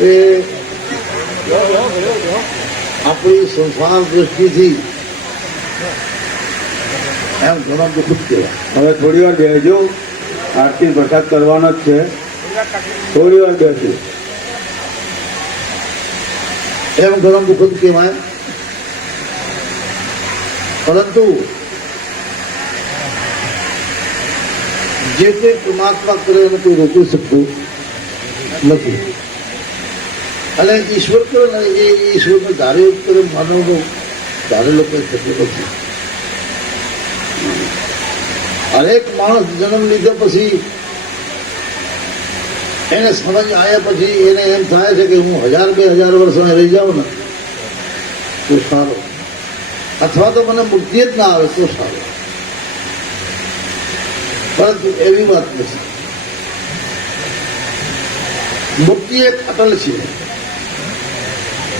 એ આપણી સંસાર દ્રષ્ટિથી એમ ઘણો દુઃખ કહેવાય. હવે થોડી વાર બેસજો, આરતી પ્રસાદ કરવાનો જ છે, થોડી વાર બેસજો. એમ ઘણો દુઃખ કહેવાય. પરંતુ જે કોઈ પરમાત્મા કરે એને કોઈ રોકી શકતું નથી. અને ઈશ્વર કરે ને એ ઈશ્વરને ધાર્યો કરે, માનવનો ધારેલો કોઈ થતું નથી. હરેક માણસ જન્મ લીધા પછી એને સમજ આવ્યા પછી એને એમ થાય છે કે હું 1000-2000 વર્ષ રહી જાઉં ને તો સારો, અથવા તો મને મુક્તિ જ ના આવે તો સારું. પરંતુ એવી વાત નથી. મુક્તિ એક અટલ છે,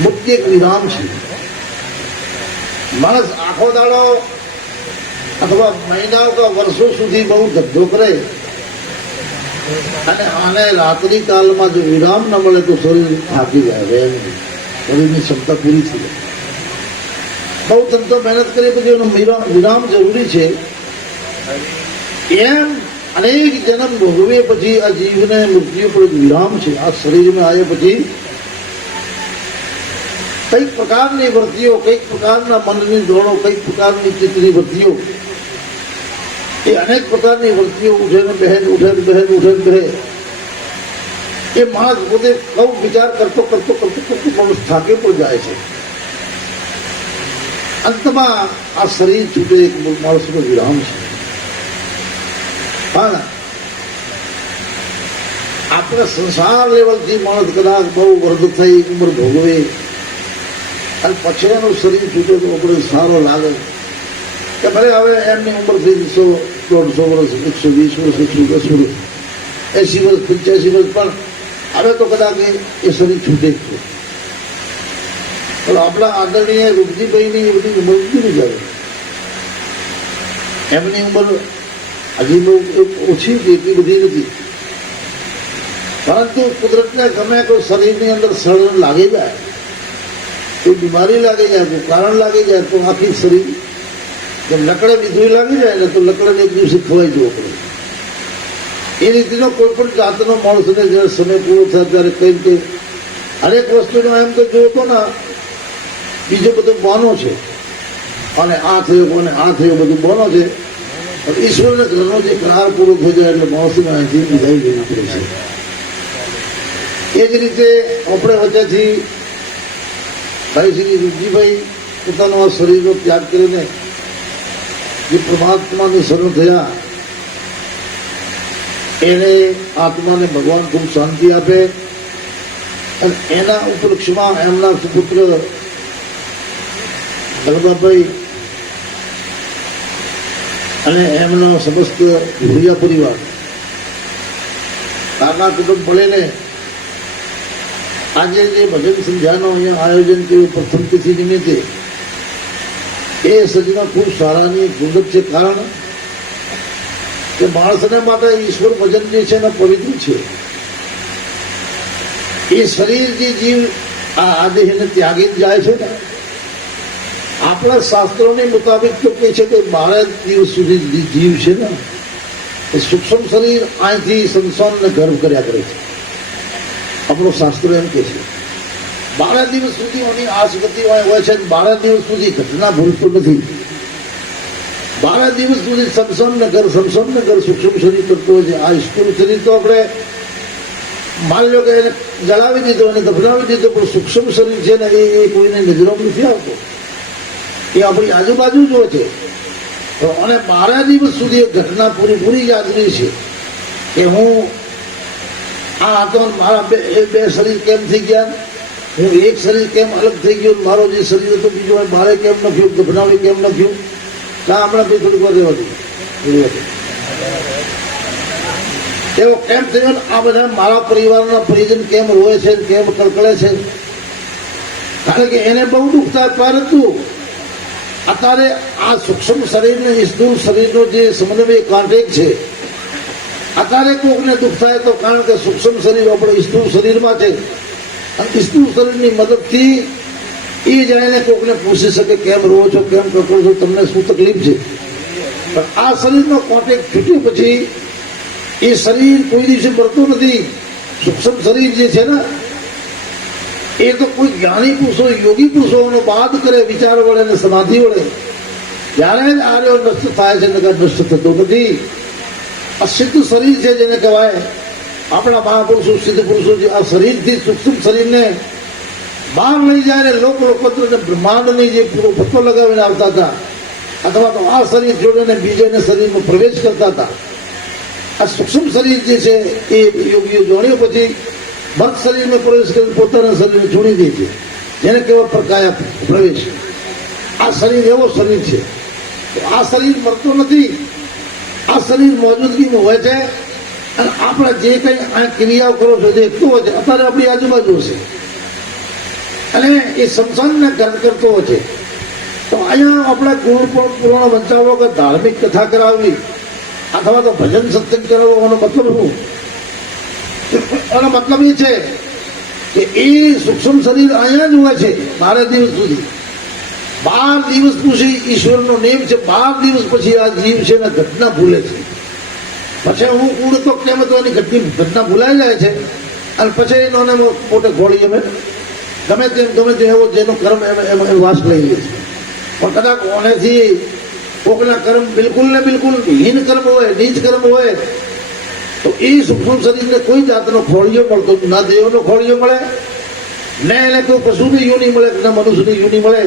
મુક્તિ એક વિરામ છે. માણસ આખો દાડો અથવા મહિનાઓ કે વર્ષો સુધી બહુ ધંધો કરે અને આને રાત્રિ કાલમાં જો વિરામ ન મળે તો શરીર થાકી જાય, શરીરની ક્ષમતા પૂરી થઈ જાય. બહુ ધંધો મહેનત કરી પછી એનો વિરામ જરૂરી છે. એમ અનેક જન્મ ભોગવે પછી આ જીવને મૃત્યુ પર વિરામ છે. આ શરીરમાં આવ્યા પછી કઈક પ્રકારની વૃત્તિઓ, કઈક પ્રકારના મનની દોડો, કઈક પ્રકારની ચિત્તની વૃત્તિઓ, એ અનેક પ્રકારની વૃત્તિઓ ઉઠે ને બહેન, ઉઠે ને બહેન, ઉઠે ને બહે. એ માણસ પોતે બહુ વિચાર કરતો કરતો કરતો કરતો માણસ થાકે પણ જાય છે. અંતમાં આ શરીર છૂટે એક માણસનો વિરામ છે. પણ આપણે સંસાર લેવલથી માણસ કદાચ બહુ વર્ધ થઈ ઉંમર ભોગવે અને પછી એનું શરીર છૂટે તો આપણે સારો લાગે કે ભલે હવે એમની ઉંમર થઈ 100-150 વર્ષ, 120 વર્ષ, 110 વર્ષ, 80 વર્ષ, 85 વર્ષ, પણ હવે તો કદાચ એ શરીર છૂટે જ છે. પણ આપણા આદરણીય રૂપજીભાઈની એ બધી ઉંમર નથી જાય. એમની ઉંમર હજી બહુ ઓછી છે, એટલી બધી નથી. પરંતુ કુદરતને ગમે કોઈ શરીરની અંદર સળ લાગી જાય, કોઈ બીમારી લાગી જાય, કોઈ કારણ લાગી જાય તો આખી શરીર જેમ લકડે બીજું લાગી જાય ને તો લકડે એક દિવસે ખવાઈ જવો પડે. એ રીતનો કોઈ પણ જાતનો માણસને જયારે સમય પૂરો થાય ત્યારે કઈ રીતે હરેક વસ્તુનો એમ તો જોતો ને બીજો બધો બોનો છે અને આ થયો અને આ થયો બધું બોનો છે. ઈશ્વરને ઘરનો જે કરાર પૂરો થઈ જાય એટલે માણસને અહીંથી વિદાય લેવી પડે છે. એ જ રીતે આપણે વચ્ચેથી ભાઈ શ્રી રૂપજીભાઈ પોતાનો આ શરીરનો ત્યાગ કરીને જે પરમાત્માની શરણ થયા, એને આત્માને ભગવાન ખૂબ શાંતિ આપે અને એના ઉપલક્ષમાં એમના સુપુત્ર ગલબાભાઈ અને એમનો સમસ્ત ભૂરિયા પરિવાર, કાકા કુટુંબ મળીને આજે જે ભજન સંધ્યાનું અહીંયા આયોજન કર્યું પ્રથમ તિથિ નિમિત્તે, એ સજના ખૂબ સારાની ગુંગત છે. કારણ કે માણસને માટે ઈશ્વર ભજન જે છે ને પવિત્ર છે. એ શરીર જે જીવ આ દેહને ત્યાગી જાય છે ને, આપણા શાસ્ત્રોની મુતાબિક તો કહે છે કે 12 દિવસ સુધી જીવ છે ને એ સૂક્ષ્મ શરીર અહીંથી સંસારને ગર્વ કર્યા કરે છે. આપણો શાસ્ત્ર એમ કે છે 12 દિવસ સુધી એની આસગતિ હોય છે. 12 દિવસ સુધી ઘટના ભૂલતું નથી. 12 દિવસ સુધી સમસમનગર સૂક્ષ્મ શરીર કરતો હોય છે. આ સ્થૂળ શરીર તો આપણે માન લો કે એને જલાવી દીધો, એને દફનાવી દીધો, પણ સૂક્ષ્મ શરીર છે ને એ કોઈને નજરોમાં નથી આવતો. એ આપણી આજુબાજુ જ હોય છે. અને 12 દિવસ સુધી ઘટના પૂરી યાદ રહી છે કે હું આ હતો, મારા બે શરીર કેમ થઈ ગયા, હું એક શરીર કેમ અલગ થઈ ગયો, મારો જે શરીર હતો બીજો બારે કેમ ન ગયું, દફનાવી કેમ ન ગયું. ના, હમણાં ભાઈ થોડીક વાર રહેવા દઉં. એવો કેમ થયો ને આ બધા મારા પરિવારના પરિજન કેમ રોય છે, કેમ કળકળે છે. કારણ કે એને બહુ દુઃખ થાય. પરંતુ અત્યારે આ સૂક્ષ્મ શરીરને સ્થૂળ શરીરનો જે સમન્વય કોન્ટેક્ટ છે, અત્યારે કોકને દુઃખ થાય તો કારણ કે સૂક્ષ્મ શરીર આપણે સ્થૂળ શરીરમાં છે અને સ્ત્રી શરીરની મદદથી એ જઈને કોકને પૂછી શકે કેમ રહો છો, કેમ કરો છો, તમને શું તકલીફ છે. પણ આ શરીરનો કોન્ટેક્ટ છૂટ્યો પછી એ શરીર કોઈ દિવસે મળતું નથી. સૂક્ષ્મ શરીર જે છે ને એ તો કોઈ જ્ઞાની પુરુષો, યોગી પુરુષોનો બાદ કરે વિચાર વડે અને સમાધિ વડે, ત્યારે જ આર્યો નષ્ટ થાય છે, નકર નષ્ટ થતો નથી. આ સિદ્ધ શરીર છે જેને કહેવાય, આપણા મહાપુરુષો સિદ્ધ પુરુષો જે આ શરીરથી સૂક્ષ્મ શરીરને બહાર લઈ જાય ને લોકોત્ર બ્રહ્માંડની જે પૂરો પત્તો લગાવીને આવતા હતા, અથવા તો આ શરીર જોડીને બીજાને શરીરમાં પ્રવેશ કરતા હતા. આ સૂક્ષ્મ શરીર જે છે એ યોગીઓ જોડ્યો પછી મર્ત શરીરમાં પ્રવેશ કરી પોતાના શરીરને જોડી દે છે, જેને કહેવાય પ્રકાયા પ્રવેશ. આ શરીર એવો શરીર છે. તો આ શરીર મળતો નથી. આ શરીર મોજૂદગીમાં હોય છે અને આપણે જે કંઈ આ ક્રિયાઓ કરો છો દેખતો હોય છે, અત્યારે આપણી આજુબાજુ હશે અને એ સંસારને ગર્વ કરતો હોય છે. તો અહીંયા આપણે ગુણ પૂર્ણ વંચાવો કે ધાર્મિક કથા કરાવવી અથવા તો ભજન સત્સંગ કરવો, એનો મતલબ શું? એનો મતલબ એ છે કે એ સૂક્ષ્મ શરીર અહીંયા જ હોય છે 12 દિવસ સુધી. 12 દિવસ પછી ઈશ્વરનો નિયમ છે, 12 દિવસ પછી આ જીવ છે ને ઘટના ભૂલે છે. પછી હું ઉડતો કેમ તો એની ઘટના ભૂલાઈ જાય છે અને પછી એનો પોતે ઘોડી અમે ગમે તેમ એવો જેનો કર્મ એમાં વાસ લઈ લે છે. પણ કદાચ ઓનેથી કોકના કર્મ બિલકુલ ને બિલકુલ હીન કર્મ હોય, નીચ કર્મ હોય, તો એ સૂક્ષ્મ શરીરને કોઈ જાતનો ખોળિયો મળતો, ના દેવનો ખોળિયો મળે, ને એને કોઈ પશુની યોની મળે, ના મનુષ્યની યોની મળે.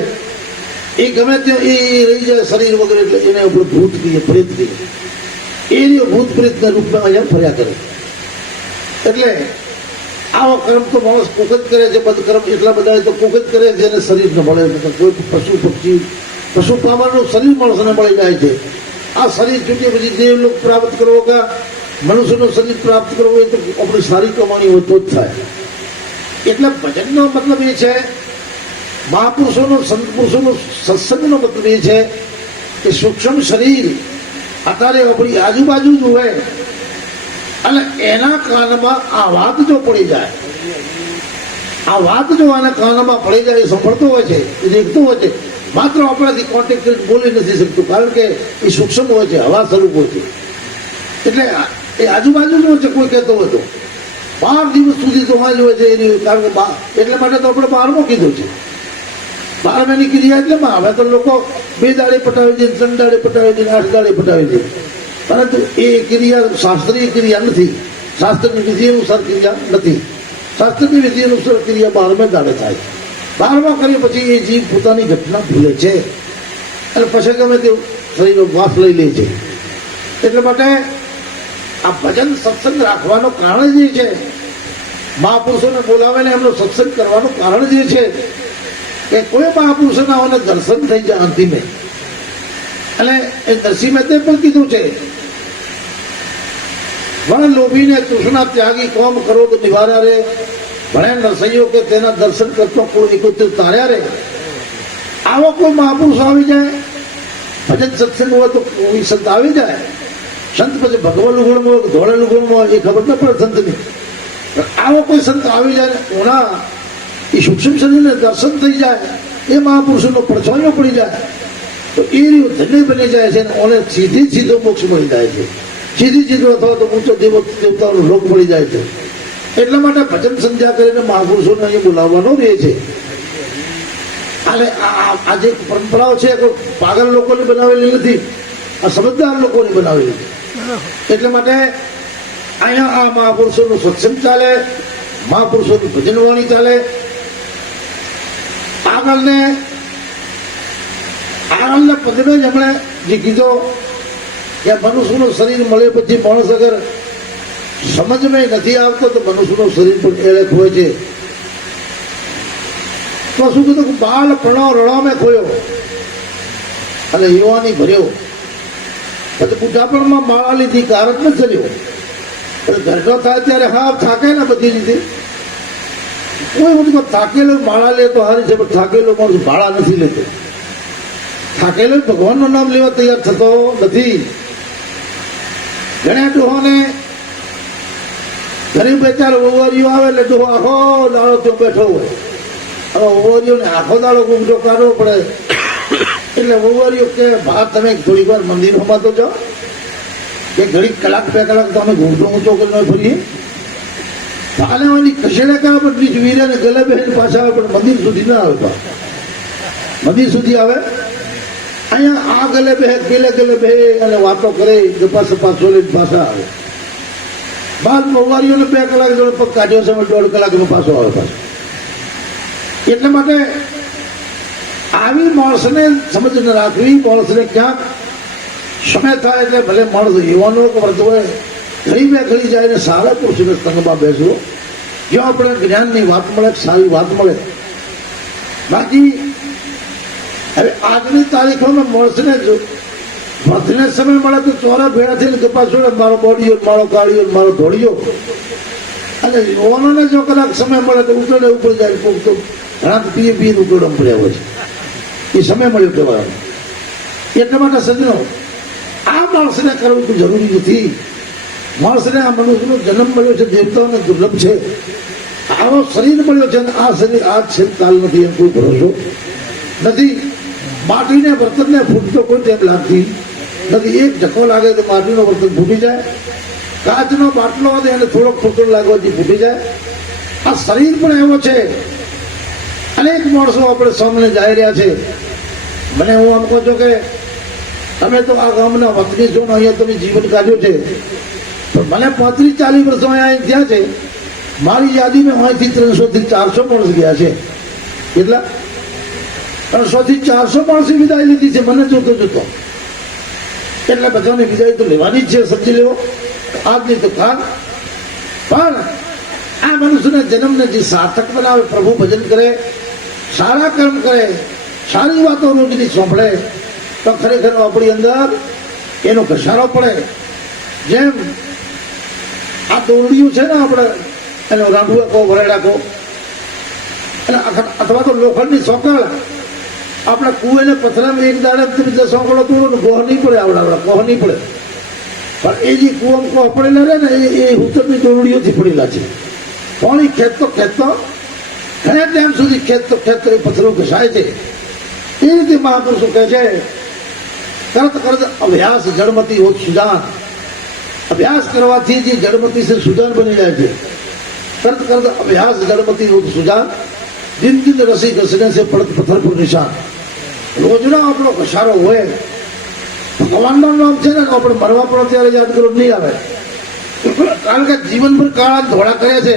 એ ગમે ત્યાં એ રહી જાય શરીર વગર, એટલે એને આપણે ભૂત કહીએ, પ્રેત કહીએ. એ ભૂત પ્રેતના રૂપમાં અહીંયા ફર્યા કરે. એટલે આવો કર્મ તો માણસ કોક જ કરે છે. બદકર્મ એટલા બધા તો કોક જ કરે છે, એને શરીર ન મળે. કોઈ પશુ પક્ષી પશુ પામરનું શરીર માણસને મળી જાય છે. આ શરીર છૂટે પછી દેવલોક પ્રાપ્ત કરવો કે મનુષ્યનું શરીર પ્રાપ્ત કરવું એ તો આપણી સારી કમાણી હોય તો જ થાય. એટલે ભજનનો મતલબ એ છે, મહાપુરુષોનો સંત પુરુષોનો સત્સંગનો મતલબ એ છે કે સૂક્ષ્મ શરીર અત્યારે આપણી આજુબાજુ જ હોય અને એના કાનમાં આ વાત જો પડી જાય, આ વાત જો આના કાનમાં પડી જાય, એ સાંભળતો હોય છે, એ દેખતો હોય છે, માત્ર આપણાથી કોન્ટેક્ટ કરી બોલી નથી શકતું, કારણ કે એ સૂક્ષ્મ હોય છે, હવા સ્વરૂપ હોય છે. એટલે એ આજુબાજુ જ હોય છે. કોઈ કહેતો હોય તો 12 દિવસ સુધી તો માં જ હોય છે એની, કારણ કે એટલે માટે તો આપણે 12મો કીધું છે. 12માની ક્રિયા એટલે હવે તો લોકો 2 દાડે પટાવી દે, 3 દાડે પટાવી દે, 8 દાડે પટાવી દે, પરંતુ એ ક્રિયા શાસ્ત્રીય ક્રિયા નથી. શાસ્ત્રની વિધિ અનુસાર ક્રિયા નથી. શાસ્ત્રની વિધિ અનુસાર ક્રિયા 12મા દાડે થાય. 12મા કરીએ પછી એ જીવ પોતાની ઘટના ભૂલે છે અને પછી ગમે તે શરીરનો વાસ લઈ લે છે. એટલે માટે આ ભજન સત્સંગ રાખવાનું કારણ જે છે, મહાપુરુષોને બોલાવીને એમનો સત્સંગ કરવાનું કારણ જે છે કે કોઈ મહાપુરુષોના આવવાને દર્શન થઈ જાય અંતિમે. અને એ નરસિંહ મહેતાએ પણ કીધું છે, વણ લોભીને તૃષ્ણા ત્યાગી કોમ કરો તો નિવાર્યા રે, ભણે નરસૈયો કે તેના દર્શન કરતો કોઈ 71 તાર્યા રે. આવો કોઈ મહાપુરુષ આવી જાય, ભજન સત્સંગ હોય તો કોઈ સંત આવી જાય. સંત પછી ભગવાન લુગડમાં હોય, ધોળે લુગડમાં હોય, એ ખબર ન પડે સંતની. આવો કોઈ સંત આવી જાય ને ઓના એ સૂક્ષ્મ શરીરને દર્શન થઈ જાય, એ મહાપુરુષોનો પડછાયો પડી જાય, તો એ ધન્ય બની જાય છે અને ઓને સીધો મોક્ષ મળી જાય છે. સીધો અથવા તો ઊંચો દેવતાઓનો લોક મળી જાય છે. એટલા માટે ભજન સંધ્યા કરીને મહાપુરુષોને અહીં બોલાવવાનો રહે છે. અને આ જે પરંપરાઓ છે કોઈ પાગલ લોકોની બનાવેલી નથી, આ સમજદાર લોકોની બનાવેલી છે. એટલા માટે અહીંયા આ મહાપુરુષોનું સત્સંગ ચાલે, મહાપુરુષોનું ભજન વાણી ચાલે. આગળના પદમે જ હમણે જે કીધો કે મનુષ્યનું શરીર મળે પછી માણસ અગર સમજમાં નથી આવતો તો મનુષ્યનું શરીર પણ એળે હોય છે. તો શું કીધું કે બાલ પ્રણવ રણો ખોયો અને યુવાની ભર્યો, પછી બુઢાપણમાં માળા લીધી, કારક ન ચલ્યો. ઘરનો થાય ત્યારે હા થાકે ને બધી રીતે. કોઈ બધું થાકેલો માળા લે તો હારી છે, પણ થાકેલો માણસ માળા નથી લેતો. થાકેલો ભગવાનનું નામ લેવા તૈયાર થતો નથી. ઘણા ડોહોને ગરીબ બે ચાર ઓવરીઓ આવે એટલે ડોહો આખો દાડો ત્યાં બેઠો હોય. હવે ઓવરીઓને આખો દાડો ઊંઘો કાઢવો પડે એટલે ઓવરીઓ કે બા તમે થોડીક વાર મંદિરમાં તો જાઓ કે ઘડી કલાક 2 કલાક તો અમે ઘૂંટો ઊંચો કરીને ફરીએ. પાલેવાની ખસેડા કા બદલી વીરાને ગલે બેહીને પાછા આવે પણ મંદિર સુધી ના આવે. મંદિર સુધી આવે અહીંયા આ ગલે બે પેલે ગલે બે અને વાતો કરે ગપા સપા ચોલીને પાછા આવે. બાદ મોવારીઓને 2 કલાક જોડે પગ કાઢ્યો છે 1.5 કલાકનો પાછો આવે પાછો. એટલા માટે આવી માણસને સમજ ન રાખવી. માણસને ક્યાંક સમય થાય એટલે ભલે માણસ યુવાનો કરતો હોય ઘડી બે ઘડી જાય ને સારા પુરુષને સંગમાં બેસવો જો આપણે જ્ઞાનની વાત મળે સારી વાત મળે. બાકી હવે આજની તારીખોમાં માણસને જો વધને સમય મળે તો ચોરા ભેળા થઈને ગપા છોડે મારો બોડીઓ મારો કાઢીઓ મારો ધોળીઓ. અને યુવાનોને જો કલાક સમય મળે તો ઉતરડે ઉપર જાય કોક તો રાત પીએ ઉતરડમ પડ્યા હોય છે. એ સમય મળ્યો કહેવાય. એટલા માટે સજ્જનો આ માણસને કરવું તો જરૂરી નથી. માણસને આ મનુષ્યનો જન્મ મળ્યો છે દેવતાઓને દુર્લભ છે. આવો શરીર મળ્યો છે અને આ શરીર આજ છે કાલ નથી એમ કોઈ ભરોસો નથી. માટીને બર્તનને ફૂટતો કોઈ ટેમ લાગતી નથી. એક ઝકો લાગે તો માટીનો બર્તન ફૂટી જાય. કાચનો બાટલો હોય એને થોડોક ફૂટો લાગવાથી ફૂટી જાય. આ શરીર પણ એવો છે. અનેક માણસો આપણે સામે જઈ રહ્યા છે. મને હું આમ કહું છું કે તમે તો આ ગામના વતની છો ને અહીંયા તમે જીવન કાઢ્યું છે પણ મને 35-40 વર્ષો અહીંયા થયા છે. મારી યાદીમાં અહીંથી 300 થી 400 માણસ ગયા છે. કેટલા 300 થી 400 માણસે વિદાય લીધી છે મને જોતો એટલે બધાને વિદાય તો લેવાની જ છે. સમજી લેવો આજની તો કાલ. પણ આ મનુષ્યના જન્મને જે સાર્થક બનાવે પ્રભુ ભજન કરે સારા કર્મ કરે સારી વાતો રોજની સાંભળે તો ખરેખર આપણી અંદર એનો ઘસારો પડે. જેમ આ દોરડીયું છે ને આપણે એનો રાંધુઆ કહો વરેડા કહો અને અથવા તો લોખંડની સોકળ આપણે કુવેને પથરામાં એક દાડે તમે સોકળો તોડો ગોહ નહીં પડે. આવડા ગોહ નહીં પડે. પણ એ જે કુવામાં કોહ પડેલા રહે ને એ હુતરની દોરડીઓથી પડેલા છે. પાણી ખેંચતો ઘણા ટાઈમ સુધી ખેંચતો એ પથ્થરો ઘસાય છે. એ રીતે મહાપુરુષો કહે છે કરત કરત અભ્યાસ જડમતી હોત સુજાન. અભ્યાસ કરવાથી જે જડમતી છે સુજાન બની જાય છે. કરત કરત અભ્યાસ જડમતી હોત સુજાન દિન દિન રસી ઘસને છે પડત પથ્થર પર નિશાન. રોજનો આપણો ઘસારો હોય ભગવાનનું નામ છે ને આપણે મરવા પડો ત્યારે યાદ કરો નહીં આવે. કારણ કે જીવનભર કાળા ધોળા કર્યા છે.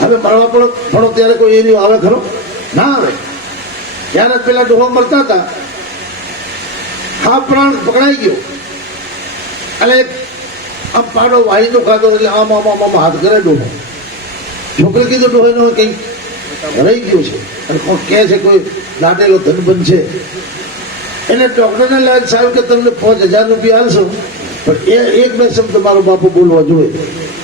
હવે મરવા પડો ત્યારે કોઈ એની આવે ખરો ના આવે. ત્યારે પેલા ડોહો મરતા હતા હા પ્રાણ પકડાઈ ગયો અને આમ પાડો વાહીનો ખાધો એટલે આમ આમ આમ આમ હાથ કરે ડોહો. છોકરી કીધું ડોહીનો કંઈક રહી ગયું છે અને કોણ કહે છે કોઈ દાટેલો ધનબંધ છે. એને ડોક્ટરને લાગે સાહેબ કે તમને 5000 રૂપિયા આપશો પણ એક બે શબ્દ મારો બાપુ બોલવા જોઈએ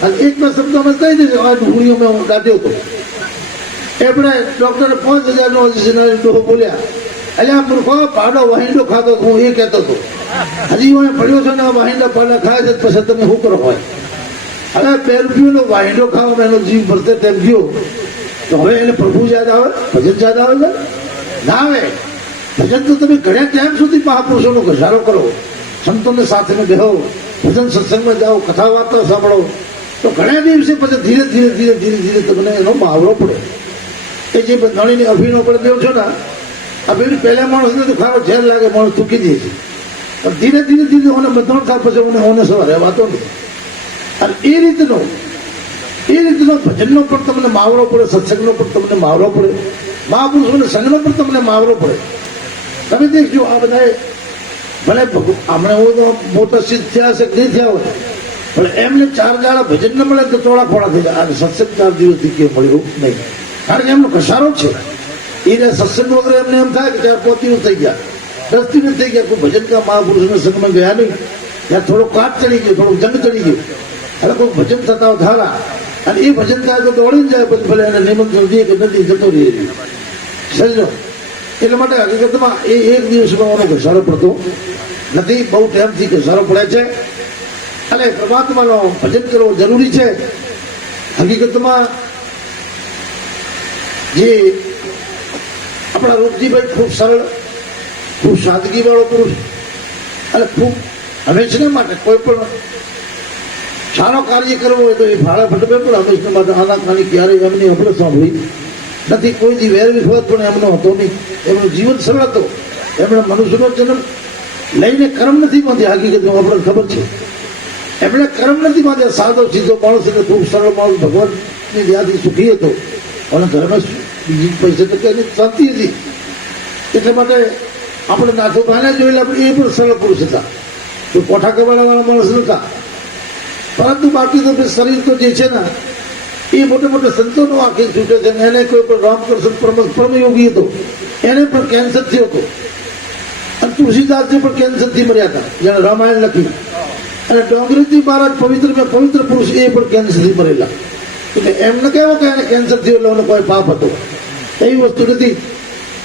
અને એક બે શબ્દ અમે કહી દઈશું આ ડુંગળીઓ મેં દાટ્યો હતો. એમણે ડોક્ટરે 5000 નો ડોહો બોલ્યા એટલે આ મૂર્ખો પાડો વાહિંડો ખાતો હું એ કહેતો હતો. હજી હું પડ્યો છો ને વાહિંડા પાડા ખાય છે પછી તમે શું કરો હોય. હવે 2 રૂપિયાનો વાહિંડો ખાવામાં એનો જીવ ભરતે તેમ ગયો તો હવે એને પ્રભુ યાદ આવે ભજન યાદ આવે છે ના આવે. ભજન તો તમે ઘણા ટાઈમ સુધી મહાપુરુષોનો ઘસારો કરો સંતોને સાથે બેહો ભજન સત્સંગમાં જાઓ કથા વાર્તા સાંભળો તો ઘણા દિવસે પછી ધીરે ધીરે ધીરે ધીરે ધીરે તમને એનો મહાવરો પડે. એ જે નળીની અભીનો પડે દેવ છો ને અભીની પહેલા માણસને તો ખારો ઝેર લાગે માણસ થૂકી દે છે પણ ધીરે ધીરે ધીરે મને બંધણ થાય પછી મને સવારે વાતો નથી. અને એ રીતનો ભજનનો પણ તમને માવરો પડે સત્સંગનો પણ તમને માવરો પડે મહાપુરુષોના સંઘનો પણ તમને માવરો પડે. તમે દેખજો આ બધા ભલે હમણાં હું તો મોટા સિદ્ધ થયા છે નહીં થયા હોય પણ એમને 4 દાડા ભજન ન મળે તો ચોળા ખોળા થઈ જાય. અને સત્સંગ 4 દિવસથી કે મળ્યું નહીં કારણ કે એમનો ઘસારો છે. એને સત્સંગ વગેરે એમને એમ થાય કે 4-5 દિવસ થઈ ગયા 10 દિવસ થઈ ગયા કોઈ ભજન કા મહાપુરુષના સંઘમાં ગયા નહીં. ત્યાં થોડો કાટ ચડી ગયો થોડું જંગ ચડી ગયું એટલે કોઈ ભજન થતા હોય ધારા અને એ ભજન થાય તો દોડીને જાય પછી ભલે એને નિમંત્રણ દે કે નથી જતો રહે સમજો. એટલા માટે હકીકતમાં એ એક દિવસમાં એનો ઘસારો પડતો નથી. બહુ ટાઈમથી ઘસારો પડે છે અને પરમાત્માનો ભજન કરવો જરૂરી છે. હકીકતમાં જે આપણા રૂપજીભાઈ ખૂબ સરળ, ખૂબ સાદગી વાળો પુરુષ અને ખૂબ હંમેશને માટે કોઈ પણ સારો કાર્ય કરવો હોય તો એ ભાડા ફટવે પણ હંમેશને માટે આનાકાની ક્યારેય એમની આપણે સાંભળી નથી. કોઈ દી વેર વિખવાદ પણ એમનો હતો નહીં. એમનું જીવન સરળ હતો. એમણે મનુષ્યનો જન્મ લઈને કર્મ નથી બાંધ્યા. હકીકતમાં આપણને ખબર છે એમણે કર્મ નથી બાંધ્યા. સાદો સીધો માણસ એટલે ખૂબ સરળ માણસ ભગવાનની દયાથી સુખી હતો અને ઘરમાં બીજી પૈસા ટકે એની શાંતિ હતી. એટલા માટે આપણે નાથુભાઈને જોયેલા આપણે એ પણ સરળ પુરુષ હતા. તો કોઠા કમાવાળા માણસ નતા. પરંતુ બાકી તો શરીર તો જે છે ને એ મોટા મોટા સંતોનો આખી છૂટે છે. એને કોઈ પણ રામકૃષ્ણ પરમયોગી હતો, એને પણ કેન્સર થયો હતો. અને તુલસીદાસજી પણ કેન્સરથી મર્યા હતા જેને રામાયણ લખી. અને ડોંગરીજી મહારાજ પવિત્ર પુરુષ એ પણ કેન્સરથી મરેલા. એટલે એમને કહેવો કે એને કેન્સર થયો એટલે એનો કોઈ પાપ હતો, એવી વસ્તુ નથી.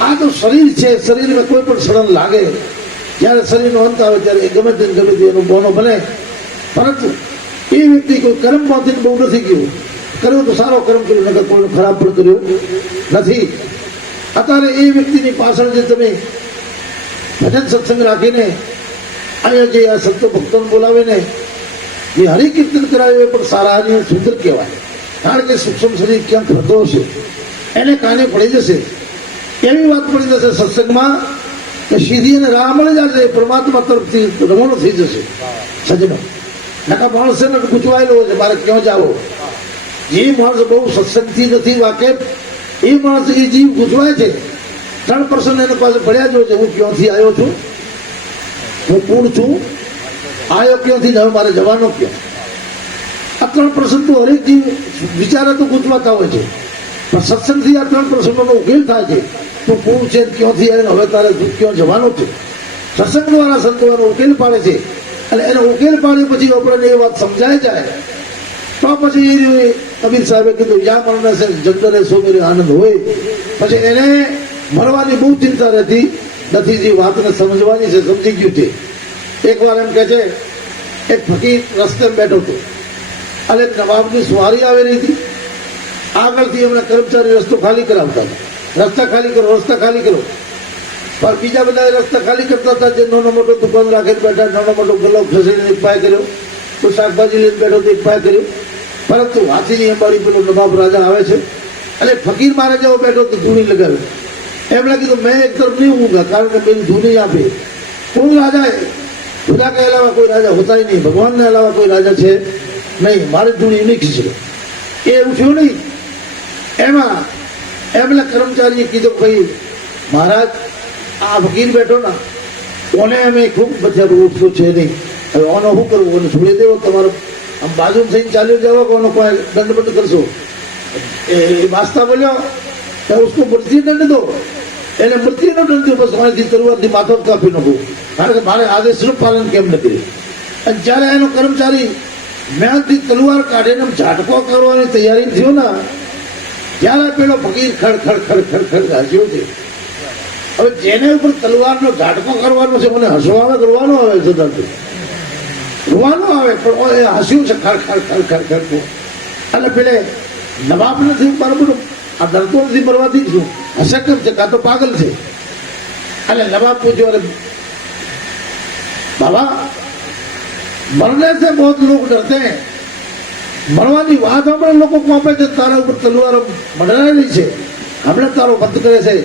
આ તો શરીર છે. શરીરમાં કોઈ પણ સડન લાગે, જ્યારે શરીરનો અંત આવે ત્યારે ગમે તે એનો બોનો બને. પરંતુ એ વ્યક્તિ કોઈ કર્મ બાંધીને બહુ નથી ગયું. કર્યો તો સારો કર્મ કર્યો, નકર કોઈનો ખરાબ પણ કર્યો નથી. અત્યારે એ વ્યક્તિની પાછળ જે તમે ભજન સત્સંગ રાખીને અહીંયા જે આ સંતો ભક્તોને બોલાવીને જે હરિકીર્તન કરાવ્યું એ પણ સારા અને સુંદર કહેવાય. કારણ કે સૂક્ષ્મ શરીર ક્યાંક થતો હશે એને કાને પડી જશે. એવી વાત પડી જશે સત્સંગમાં કે સીધી અને રાહ મળી જશે, પરમાત્મા તરફથી રવાનો થઈ જશે. સજનો નકા માણસ એને ગુચવાયેલો હોય છે મારે ક્યાં જાવો. જે માણસ બહુ સત્સંગથી નથી વાકેફ એ માણસ એ જીવ ગુચવાય છે. 3% એના પાસે પડ્યા જ હોય છે. હું ક્યાંથી આવ્યો છું, હું કોણ છું, આવ્યો ક્યાંથી, હવે મારે જવાનો ક્યાં. આ 3% તો હરેક જીવ વિચારે તો ગુચવાતા હોય છે. પણ સત્સંગથી આ 3% નો ઉકેલ થાય છે. તું કોણ છે, ક્યાંથી આવ્યો, હવે તારે ક્યાં જવાનું છે. સત્સંગ દ્વારા સંતો એનો ઉકેલ પાડે છે. અને એનો ઉકેલ પાડ્યા પછી આપણને એ વાત સમજાય જાય તો પછી એ કબીર સાહેબે કીધું યા મરને છે જંગલે સો મેરે આનંદ હોય. પછી એને મરવાની બહુ ચિંતા રહેતી નથી. જે વાતને સમજવાની છે સમજી ગયું છે. એકવાર એમ કે છે એક ફકીર રસ્તે બેઠો હતો અને એક નવાબની સવારી આવેલી હતી. આગળથી એમણે કર્મચારી રસ્તો ખાલી કરાવતા હતા. રસ્તા ખાલી કરો, રસ્તા ખાલી કરો. પણ બીજા બધા રસ્તા ખાલી કરતા હતા. જે નાનો મોટો દુકાન રાખીને બેઠા, નાનો મોટો ગલ્લો ખસેડીને એક પાય કર્યો, તો શાકભાજી લઈને બેઠો તો એક પાય કર્યો. પરંતુ હાથીની અંબાડી પેલો નવાબ રાજા આવે છે અને ફકીર મારે જેવો બેઠો તો ધૂણી લગાવ્યો. એમણે કીધું મેં એક તરફ નહીં ઊંઘા, કારણ કે પેલી ધૂણી આપે. કોણ રાજા એ ખુદા કે અલાવા કોઈ રાજા હોતા ही नहीं, ભગવાનને અલાવા કોઈ રાજા છે નહીં, મારી ધૂણી નહીં ખીચડે. એ ઉઠ્યો નહીં. એમાં એમણે કર્મચારીએ કીધું ભાઈ મહારાજ આ ફકીર બેઠો ને કોને અમે ખૂબ બધા ઉઠતો છે નહીં, હવે ઓનો શું કરવું, ઓને છોડી દેવો, તમારો આમ બાજુ થઈને ચાલ્યો જાવ કે ઓનો કોઈ દંડ કરશો. એ વાસ્તા બોલ્યો કે उसको મૃત્યુ દંડ દો. એને મૃત્યુનો દંડ દો, બસ મારી તલવારથી માથો કાપી નાખું, કારણ કે મારે આદેશનું પાલન કેમ ન કર્યું. અને જ્યારે એનો કર્મચારી મેળથી તલવાર કાઢીને ઝાટકો કરવાની તૈયારી થયો ને ત્યારે પેલો ફકીર ખડ ખડ ખડ ખડ ખડ હસ્યો છે. હવે જેને ઉપર તલવારનો ઝાટકો કરવાનો છે, મને હસવા આવે, કરવાનો આવે છે, રોવાનો આવે, પણ એ હસ્યું છે ખડ ખડ ખડ ખડ ખડ. એટલે પેલે નવાબ નથી બરાબર, આ ડરતો નથી મરવાથી શું હશે કેમ છે, કાં તો પાગલ છે. એટલે નવાબ પૂછ્યો અરે બાબા મરને से बहुत लोग डरते हैं, મરવાની વાત હમણાં લોકો કોપે છે, તારા ઉપર તલવારો મંડરાયેલી છે, હમણાં તારો બંધ કરે છે,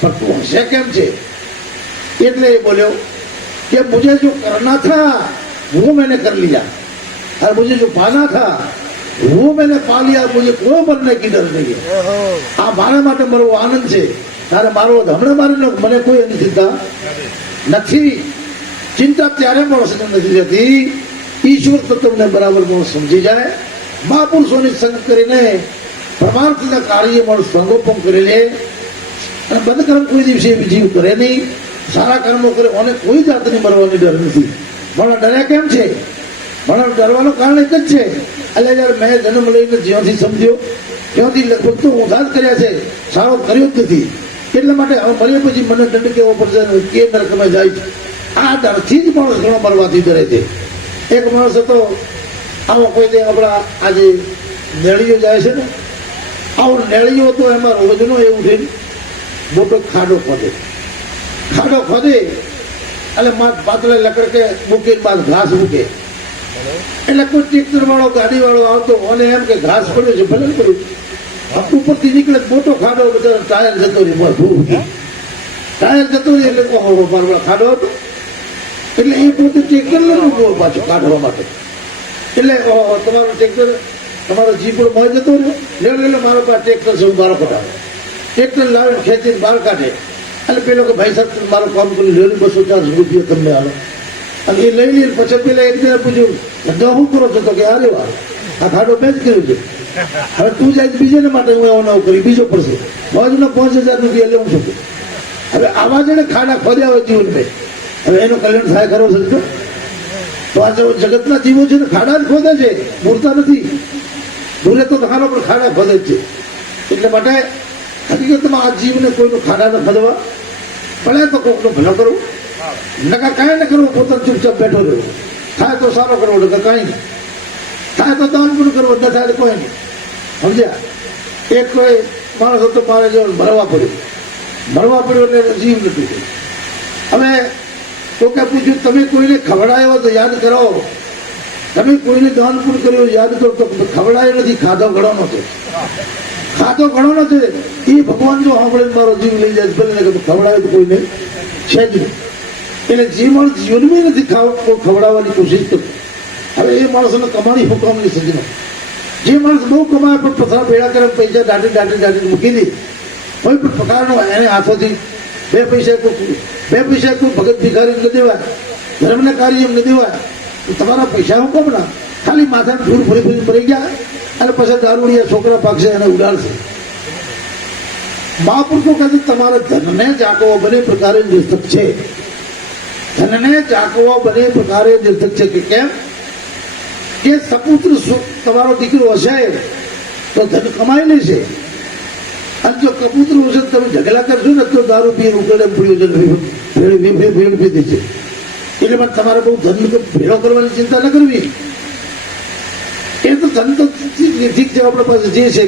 પણ તું હશે કેમ છે. એટલે એ બોલ્યો कि मुझे जो करना था वो मैंने कर लिया और मुझे जो पाना था वो मैंने पा लिया, मुझे कोई मरने की डर नहीं है. આ મારા માટે મારો આનંદ છે, તારે મારો હમણાં મારી મને કોઈ એની ચિંતા નથી. ચિંતા ત્યારે માણસને નથી રહેતી ઈશ્વર તત્વને બરાબર માણસ સમજી જાય. મહાપુરુષોની સંગ કરીને પરમાર્થના કાર્ય માણસ સંગોપન કરી લે અને બંધ કર્મ કોઈ દિવસે જીવ કરે નહીં, સારા કર્મો કરે. અને કોઈ જાતની મરવાની ડર નથી. મારા ડર્યા કેમ છે? મારા ડરવાનું કારણ એક જ છે, એટલે યાર મેં જન્મ લઈને જ્યાંથી સમજ્યો ત્યાંથી લગભગ તો ઊંધા જ કર્યા છે, સારો કર્યો જ નથી. એટલા માટે હવે મર્યા પછી મને દંડ કેવો પડશે કે નરકમાં જાય છે. આ ડરથી જ માણસ ઘણો મરવાથી ડરે છે. એક માણસ હતો આવો કોઈ દે આપણા આજે નેળીઓ જાય છે ને, આવું નેળીઓ તો એમાં રોજનો એવું છે મોટો ખાડો ખોદે, ખાડો ખોદે એટલે પાતળે લકડ કે મૂકીને બાદ ઘાસ મૂકે. એટલે કોઈ ટ્રેક્ટર વાળો ગાડી વાળો આવતો અને એમ કે ઘાસ પડ્યો છે, ભલે પડ્યું, ઉપરથી નીકળે મોટો ખાડો, બધા ટાયર જતો રહે, ટાયર જતો રહે એટલે ખાડો હતો. એટલે એ પોતે ટ્રેક્ટર લઈને પાછું કાઢવા માટે. એટલે તમારું ટ્રેક્ટર તમારો જીપડો મોય જતો રહ્યો, એટલે મારો પાસે ટ્રેક્ટર છે, હું બારો કઢાવે. ટ્રેક્ટર લાવીને ખેંચીને બહાર કાઢે. એટલે પેલો કે ભાઈ સાહેબ મારું કામ કરી લે, 240 રૂપિયા તમને આવે. અને એ લઈ લઈને પછી પેલા એક જણા પૂછ્યું ધંધો શું કરો છો? તો કે અરે વાહ, આ ખાડો મેં જ કર્યું છે, હવે તું જાય બીજાને માટે હું આવું નવું કરી, બીજો પડશે, મોજના 5000 રૂપિયા લેવું છું. હવે આવા જણે ખાડા ખોદ્યા હોય જીવન મેં, હવે એનું કલ્યાણ થાય ખરો સમજો? તો આ જગતના જીવો છે ને ખાડા જ ખોદે છે, મૂર્તા નથી. ભૂલે તો ખાનો પણ ખાડા ખોદે જ છે. એટલે માટે હકીકતમાં આ જીવને કોઈનું ખાડા ન ખોદવા પડે, તો કોઈકનું ભલો કરવું, નકા કાંઈ ન કરવું, પોતાનું ચૂપચાપ બેઠો રહેવું. થાય તો સારો કરવો, નકા કાંઈ નહીં. થાય તો દાન પણ કરવો, ન થાય તો કોઈ નહીં. સમજ્યા? એક કોઈ માણસ હતો, મારે જો મરવા પડ્યો એટલે જીવ નથી. હવે કોકે પૂછ્યું તમે કોઈને ખવડાયો તો યાદ કરો, તમે કોઈને દાન પણ કર્યું યાદ કરો, તો ખવડાયો નથી, ખાધો ઘણો છે. ખાધો ઘણો નથી એ ભગવાન જો સાંભળે મારો જીવ લઈ જાય, ભલે કે ખવડાવે તો કોઈને છે જ નહીં. એટલે જે માણસ જીવનમાં નથી ખવડાવવાની કોશિશ કરતો, હવે એ માણસને કમાણી હુકમની સજનો. જે માણસ બહુ કમાય પણ પથરા ભેળા કરે, પૈસા દાટી મૂકી દે, કોઈ પણ પ્રકારનો એને હાથોથી બે પૈસા કોઈ ભગત ભિખારી ન દેવાય, ધર્મના કાર્ય એમ ન દેવાય. તમારા પૈસા હું કોમ ના, ખાલી માથાને ધૂળ ફરી મરી ગયા અને પછી દારૂડિયા છોકરા પાકશે એને ઉડાડશે. મહાપુરુષો કહે તમારે ધનને જાગવો બને પ્રકારે નિર્થક છે, ધનને જાગવો બને પ્રકારે નિર્થક છે. કે કેમ? કે સપુત્ર તમારો દીકરો હશે તો ધન કમાઈ લેશે, અને જો કપૂતરું હશે તમે ઝઘડા કરશો ને તો દારૂ પીએ ઉકેડે ભેળ પી દેશે. એટલે પણ તમારે બહુ ધન ભેળો કરવાની ચિંતા ન કરવી. એ તો ધન તો ઠીક છે, આપણા પાસે જે છે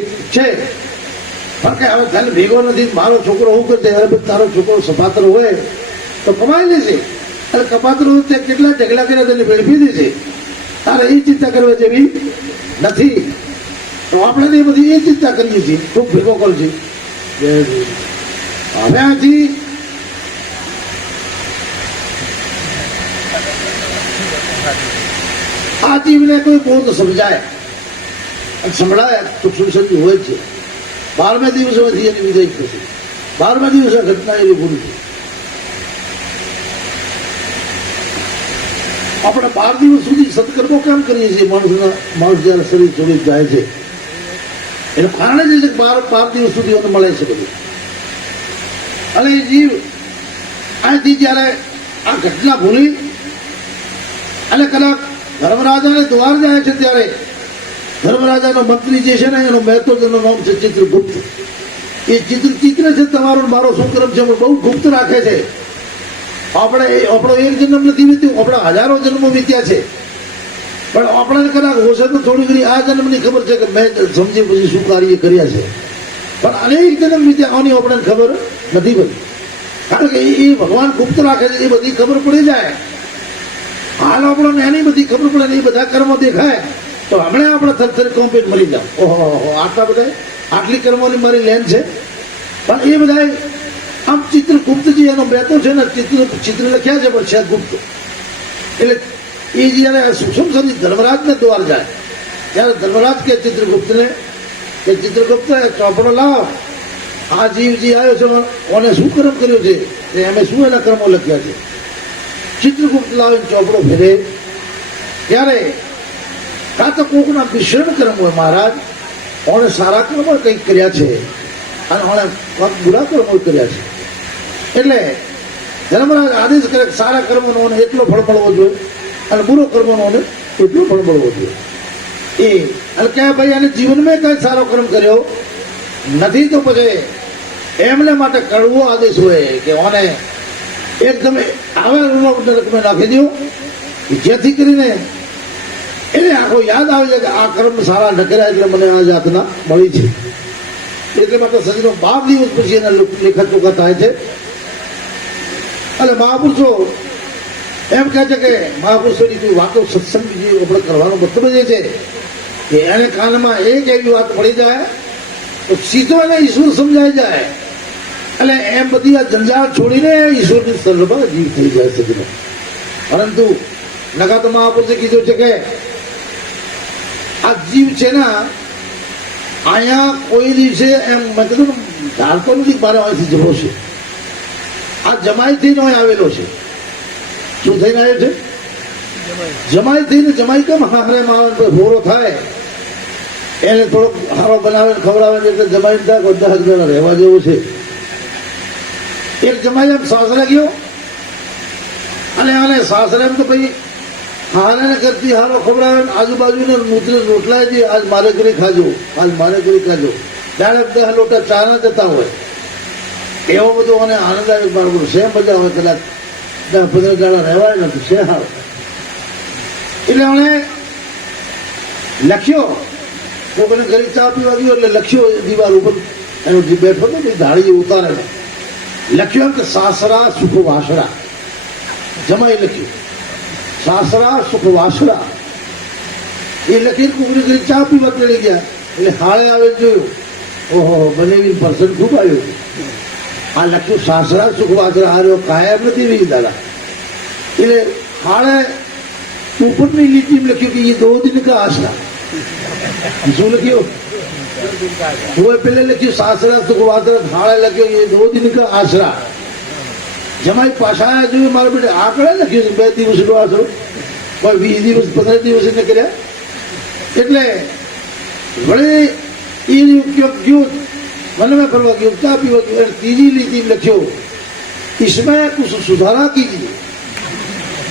પણ કે હવે ધન ભેગો નથી, મારો છોકરો શું કરશે? હવે તારો છોકરો સપાત્ર હોય તો કમાઈ લેશે, અને કપાત્ર હોય કેટલા ઢગલા કર્યા તેને ભેળ પી દેશે. તારે એ ચિંતા કરવા જેવી નથી. તો આપણે એ બધી એ ચિંતા કરીએ છીએ, ખૂબ ભેગો કરું છે. હવે આથી આ જીવને કોઈ બોધ સમજાય સંભળાય તો સુસંજી હોય છે. 12મા દિવસોમાંથી એની વિદાય થશે. 12મા દિવસે ઘટના એવી પૂરી છે. આપણે 12 દિવસ સુધી સત્કર્મો કેમ કરીએ છીએ? માણસ જયારે શરીર છોડી જાય છે એનું કારણ જ છે કે 12 દિવસ સુધી એને મળે છે બધું. અને એ જીવ અહીંથી જયારે આ ઘટના ભૂલી અને કદાચ ધર્મરાજાને દ્વાર જાય છે ત્યારે ધર્મરાજાનો મંત્રી જે છે ને એનો મહેતો તેનું નામ છે ચિત્રગુપ્ત. એ ચિત્ર છે તમારો મારો શું કર્મ છે બહુ ગુપ્ત રાખે છે. આપણો એક જન્મ નથી વીત્યું, આપણા હજારો જન્મો વીત્યા છે, પણ આપણને કદાચ હોશે તો થોડી ઘણી આ જન્મની ખબર છે કે મેં સમજી પછી શું કાર્ય કર્યા છે, પણ અનેક જન્મ વીત્યા આની આપણને ખબર નથી પડી. કારણ કે એ ભગવાન ગુપ્ત રાખે છે, એ બધી ખબર પડી જાય. હાલ આપણને એની બધી ખબર પડે ને એ બધા કર્મો દેખાય તો હમણાં આપણે થરથર કોમ્પેટ મરી જાવ. ઓહો આટલા બધા આટલી કર્મોની મારી લેન છે. પણ એ બધા આમ ચિત્રગુપ્તજી એનો બેતો છે ને ચિત્ર લખ્યા છે પણ છે ગુપ્ત. એટલે એ જયારે સૂક્ષ્મ સમજી ધર્મરાજને દ્વાર જાય ત્યારે ધર્મરાજ કે ચિત્રગુપ્તને કે ચિત્રગુપ્ત ચોપડો લાવ, આ જીવજી આવ્યો છે ઓને શું કર્મ કર્યો છે, એમે શું એના કર્મો લખ્યા છે. ચિત્રગુપ્ત લાવીને ચોપડો ફેરે ત્યારે કાં તો કોકના મિશ્રણ કર્મ હોય, મહારાજ ઓને સારા કર્મો કંઈક કર્યા છે અને ઓને બુરા કર્મો કર્યા છે. એટલે ધર્મરાજ આદેશ કરે સારા કર્મોનો ઓને એટલો ફળ મળવો જોઈએ અને બુરો કર્મોનો ઓને એટલો ફળ મળવો જોઈએ. એ અને કે ભાઈ આને જીવનમાં કઈ સારો કર્મ કર્યો નથી તો પછી એમને માટે કડવો આદેશ હોય કે ઓને એકદમ આવે નરકમાં નાખી દો, જેથી કરીને એને આખો યાદ આવે છે કે આ કર્મ સારા ન કર્યા એટલે મને આ જાતના મળી છે. એટલે માટે સજીનો 12 દિવસ પછી એના લેખા ચોખા થાય છે. અને મહાપુરુષો એમ કહે છે કે મહાપુરુષોની કોઈ વાતો સત્સંગ જે આપણે કરવાનો મતલબ એ છે કે એને કાનમાં એક એવી વાત પડી જાય તો સીધો એને ઈશ્વર સમજાઈ જાય. એટલે એમ બધી આ જંજાળ છોડીને ઈશ્વરની સરળમાં જીવ થઈ જાય સજીનો. પરંતુ નકા તો મહાપુરુષે કીધું છે કે આ જીવ છે ને અહીંયા કોઈ દિવસે એમ મેં કીધું ધારતો નથી મારે અહીંથી જવો છે. આ જમાઈ થઈને આવેલો છે. શું થઈને આવ્યો છે? જમાઈ થઈને. જમાઈ કેમ હારે મારે હોરો થાય એને થોડોક હારો બનાવે ખવડાવે એટલે જમાઈ થાય બધા હજાર રહેવા જેવું છે. એક જમાઈ એમ સાસરે ગયો અને આને સાસરે એમ તો ભાઈ હારે કરતી હારો ખવડાવે આજુબાજુને મૂતરે રોટલા છે આજ મારે કરી ખાજો, આજ મારે કરી ખાજો. ત્યારે 10 લોટા ચાના જતા હોય એવો બધો અને આનંદ આવે બાળકો છે મજા આવે. કદાચ 10-15 દાડા રહેવાય નથી છે હારો. એટલે અમે લખ્યો કોઈને ઘરે ચા પીવા ગયો એટલે લખ્યો દિવાલ ઉપર એનો જે બેઠો હતો ને ધાડી ઉતારે લખ્યો એમ કે સાસરા સુખ વાસરા. જમાઈ લખ્યું સાસરા સુખ વાસરા. એ લખીને કોઈને ઘરે ચા પીવા ચડી ગયા એટલે હાળે આવે જોયું ઓહો બનેવી પર્સન ખૂબ આવ્યું. આ લખ્યું સાસરા સુખ વાસરા હાર્યો કાયમ નથી રહી દાદા. એટલે હાળે ઉપરની લીટીમાં લખ્યું કે એ 2 દિન કા આશરા. શું લખ્યું? वो पहले लख्यू सासरा सुख वासरा हाड़े लख्यो ये 2 दिन का आसरा. जमाई पाछा जो मारे बेटे आकड़े लख्યું 2 દિવસનો આસરો કોઈ 20 દિવસ 15 દિવસ ને કર્યા. એટલે વળી એ ગયો વનમાં ફરવા ગયો ચા પીવા ગયો. ત્રીજી લીટી લખ્યો इसमें कुछ सुधारा कीजिए.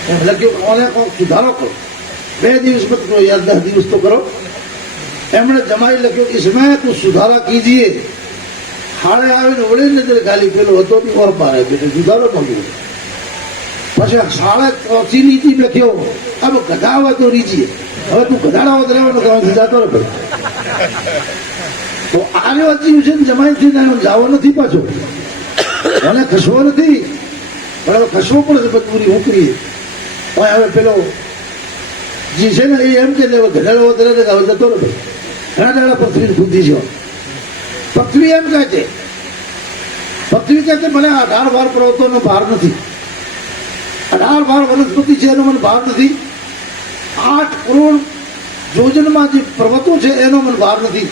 એમ લખ્યું ઓને કોઈક સુધારો કરો. 2 દિવસ મત કરો યાર 10 દિવસ તો કરો. એમણે જમાઈ લખ્યું इसमें कुछ सुधारा कीजिए. હાડે આવીને વળી નજર ગાલી પેલો હતો ઓર મારે બેટે સુધારો માંગ્યો. પછી સાડા 4 લીટી લખ્યો अब गधावा तो रीजिए. હવે તું ગધાડાવો તો રહેવાનો તો જતો રહે. તો આર્યો જીવ છે ને જમાઈ થઈને જાવો નથી પાછો. મને ખસવો નથી પણ હવે ખસવો પડે છે પૂરી ઉકરી. હવે પેલો જી છે ને એ એમ કે ગધાડો તરે હવે જતો રહે. ઘણા દાડા પૃથ્વી ખુદી છે. પૃથ્વી એમ કહે છે પૃથ્વી કહે છે મને 18 વાર પર્વતોનો ભાર નથી. 18 વાર વનસ્પતિ છે એનો મને ભાર નથી. 8 કરોડ યોજનમાં જે પર્વતો છે એનો મને ભાર નથી.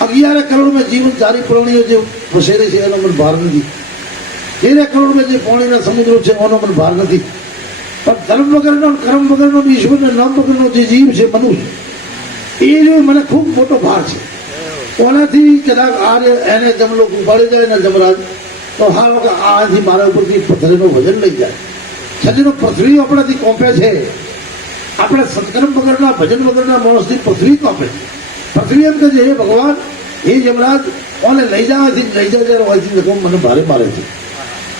11 કરોડમાં જીવન ચારી પ્રાણીઓ જે વસેલી છે એનો મને ભાર નથી. 13 કરોડમાં જે પાણીના સમુદ્રો છે એનો મને ભાર નથી. પણ ધર્મ વગરનો કર્મ વગરનો ઈશ્વરના નામ વગરનો જે જીવ છે મનુષ્ય એ જો મને ખૂબ મોટો ભાર છે. કોનાથી કદાચ આ એને જમલોક ઉપાડી જાય ને જમરાજ તો હા વખત આથી મારા ઉપરથી પથરીનું વજન લઈ જાય. સજીનો પૃથ્વી આપણાથી કોંપે છે. આપણે સત્કર્મ વગરના ભજન વગરના માણસથી પૃથ્વી કોંપે. પૃથ્વી એમ કહે છે હે ભગવાન હે જમરાજ કોને લઈ જવાથી લઈ જાય હોયથી લખો મને ભારે મારે છે.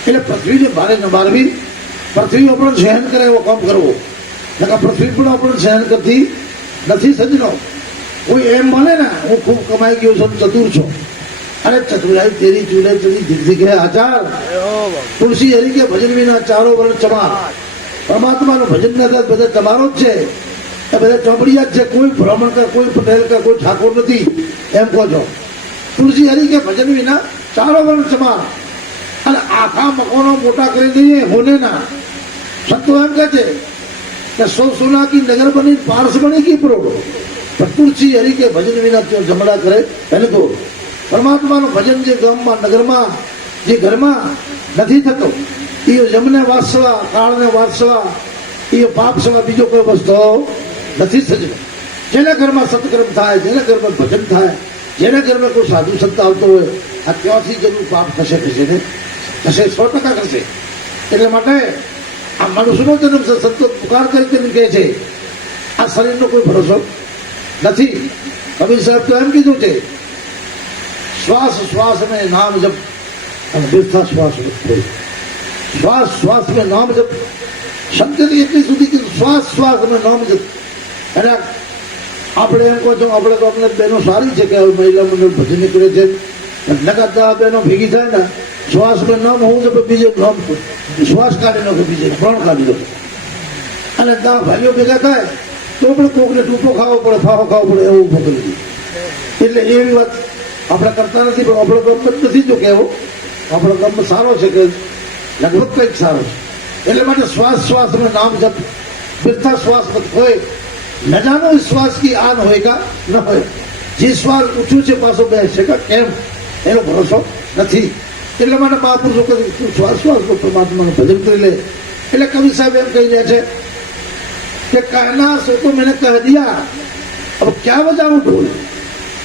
એટલે પૃથ્વીને ભારે ન મારવી. પૃથ્વી આપણને સહન કરે એવો કામ કરવો. નકા પૃથ્વી પણ આપણને સહન કરતી નથી. સજનો કોઈ એમ બોલે ને હું ખૂબ કમાઈ ગયો છું ચતુર છું. અરે ચતુરાઈ તેરી ચૂલે ચડી દિગ્ધિ આચાર. તુલસી હરી કે ભજન વિના ચારો વર્ણ ચમાર. પરમાત્માનું ભજન ના થાય બધા તમારો જ છે. એ બધા ચોપડિયા જ છે. કોઈ બ્રાહ્મણ કા કોઈ પટેલ કા કોઈ ઠાકોર નથી એમ કહો છો. તુલસી હરી કે ભજન વિના ચારો વર્ણ ચમાર. અને આખા મકાનો મોટા કરી દઈએ હોને ના. સંતો એમ કહે છે કે 100 સોના કી નગર બની પારસ બની કી પ્રોડો. પણ તુલસી હરી કે ભજન વિના જમણા કરે એને તો પરમાત્માનું ભજન જે ગામમાં નગરમાં જે ઘરમાં નથી થતો એ જમને વાસવા કાળને વાસવા એ પાપ સવા બીજો કોઈ વસ્તુ નથી થતો. જેના ઘરમાં સત્કર્મ થાય જેના ઘરમાં ભજન થાય જેના ઘરમાં કોઈ સાધુ સંત આવતો હોય આ ત્યાંથી જરૂર પાપ થશે ને થશે 100% કરશે. એટલે માટે આ મનુષ્યનો જન્મ છે. સંતો પુકાર કરી કહે છે આ શરીરનો કોઈ ભરોસો નથી. કબીર સાહેબ તો એમ કીધું છે શ્વાસ શ્વાસ में नाम जब અને બેસતા શ્વાસ શ્વાસ શ્વાસ में नाम जब. શબ્દની એટલી સુધી કીધું શ્વાસ શ્વાસ में नाम जब. અને આપણે એમ કહો છો આપણે તો આપણે બહેનો સારી છે કે મહિલા મંડળ ભજન કરે છે નકાતા બહેનો ભેગી થાય ને શ્વાસમાં નામ હોવું તો બીજે નામ શ્વાસ કાઢી નાખો બીજે પ્રાણ કાઢી નાખો અને દા ભાઈઓ ભેગા થાય તો પણ કોકને ટૂંકો ખાવો પડે ફાવો ખાવો પડે એવું ઉભું કરી દીધું એટલે એવી વાત આપણે કરતા નથી પણ આપણો ગમ નથી જો કહેવો આપણો ગમ સારો છે કે લગભગ કંઈક સારો છે એટલે માટે શ્વાસ में नाम जब बिरथा श्वास मत होए न जानो इस श्वास की आन होएगा न होए જે શ્વાસ ઊંચું છે પાછો બેસે કે કેમ એનો ભરોસો નથી એટલે માટે મહાપુરુષો કહે તું શ્વાસ પરમાત્માનું ભજન કરી લે એટલે કવિ સાહેબ એમ કહી રહ્યા છે કે कहना से तो मैंने कह दिया अब क्या बजाऊं ढोल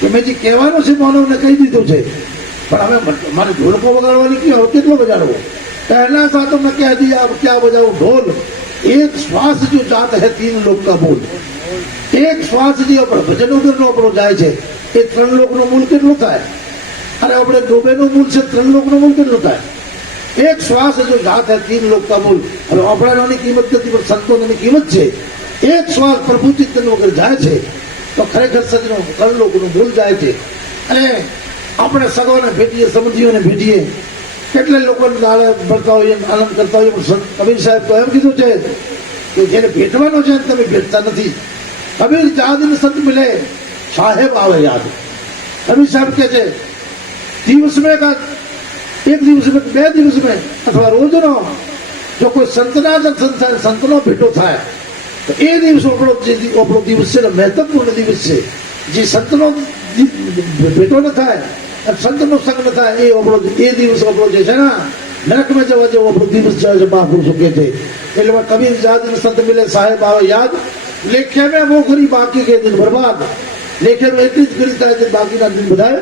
કે મેં જે કહેવાનું છે માનવને કહી દીધું છે પણ હવે મારે ઢોલકો વગાડવાની ક્યાં હવે કેટલો બજાડવો कहना था तो मैं कह दिया अब क्या बजाऊं ढोल एक श्वास जो जात है तीन लोक का बोल एक શ્વાસ જે આપણે ભજન વગરનો આપણો જાય છે એ 3 લોકનો મૂળ કેટલો થાય અને આપણે ડોબેનો મૂળ છે 3 લોકનો મૂળ કેટલો થાય એક શ્વાસ જો જાત है तीन लोक का बोल હવે આપણાની કિંમત નથી પણ સંતોની કિંમત છે એક શ્વાસ પ્રભુ ચિંતન વગર જાય છે તો ખરેખર સજનો 3 લોકનું મૂળ જાય છે અને આપણે સગોને ભેટીએ સમજીઓને ભેટીએ કેટલા લોકોને દાડે ભરતા હોઈએ આનંદ કરતા હોઈએ પણ કબીર સાહેબ તો એમ કીધું છે કે જેને ભેટવાનો છે તમે ભેટતા નથી કબીર જાદને સંત મિલે સાહેબ આવે યાદ કબીર સાહેબ કહે છે દિવસ મેં એક દિવસ મેં 2 દિવસ મેં અથવા રોજનો જો કોઈ સંતના દર્શન થાય સંતનો ભેટો થાય તો એ દિવસ આપણો દિવસ છે ને મહત્વપૂર્ણ દિવસ છે જે સંતનો ભેટો ન થાય સંતનો સંગ ન થાય એ દિવસ આપણો જે છે ને નરકમાં જવા જેવો આપણો દિવસ જાય છે મહાપુરુષો કહે છે એટલે કબીર જાદ સંત મિલે સાહેબ આવે યાદ લેખે મેં वो करी बाकी के दिन बर्बाद લેખે મેં એટલી જ કરી થાય બાકીના દિન બધા